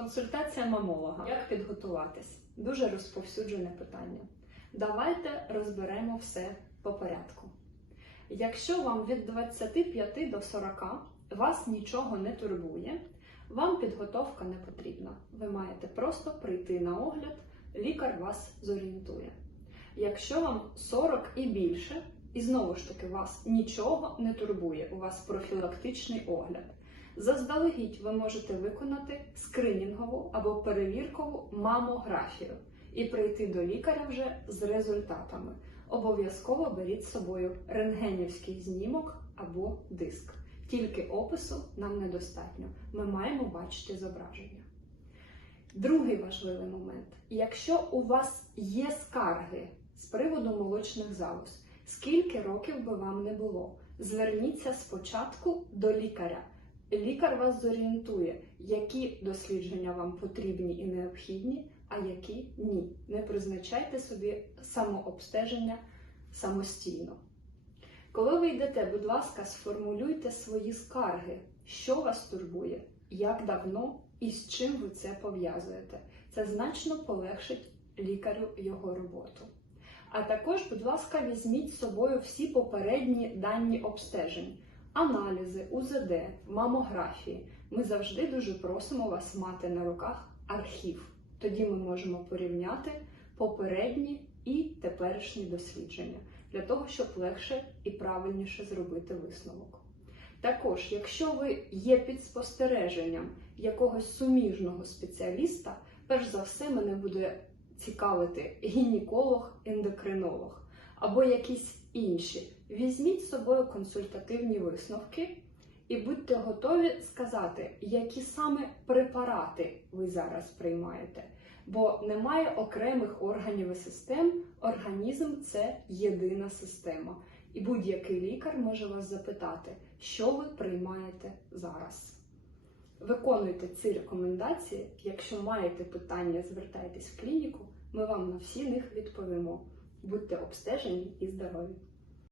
Консультація мамолога. Як підготуватись? Дуже розповсюджене питання. Давайте розберемо все по порядку. Якщо вам від 25 до 40 вас нічого не турбує, вам підготовка не потрібна. Ви маєте просто прийти на огляд, лікар вас зорієнтує. Якщо вам 40 і більше, і знову ж таки вас нічого не турбує, у вас профілактичний огляд. Заздалегідь ви можете виконати скринінгову або перевіркову мамографію і прийти до лікаря вже з результатами. Обов'язково беріть з собою рентгенівський знімок або диск. Тільки опису нам недостатньо. Ми маємо бачити зображення. Другий важливий момент: якщо у вас є скарги з приводу молочних залоз, скільки років би вам не було, зверніться спочатку до лікаря. Лікар вас зорієнтує, які дослідження вам потрібні і необхідні, а які ні. Не призначайте собі самообстеження самостійно. Коли ви йдете, будь ласка, сформулюйте свої скарги, що вас турбує, як давно і з чим ви це пов'язуєте. Це значно полегшить лікарю його роботу. А також, будь ласка, візьміть з собою всі попередні дані обстежень, аналізи, УЗД, мамографії. Ми завжди дуже просимо вас мати на руках архів. Тоді ми можемо порівняти попередні і теперішні дослідження для того, щоб легше і правильніше зробити висновок. Також, якщо ви є під спостереженням якогось суміжного спеціаліста, перш за все мене буде цікавити гінеколог, ендокринолог або якісь інші. Візьміть з собою консультативні висновки і будьте готові сказати, які саме препарати ви зараз приймаєте. Бо немає окремих органів і систем, організм це єдина система. І будь-який лікар може вас запитати, що ви приймаєте зараз. Виконуйте ці рекомендації. Якщо маєте питання, звертайтесь в клініку, ми вам на всі них відповімо. Будьте обстежені і здорові!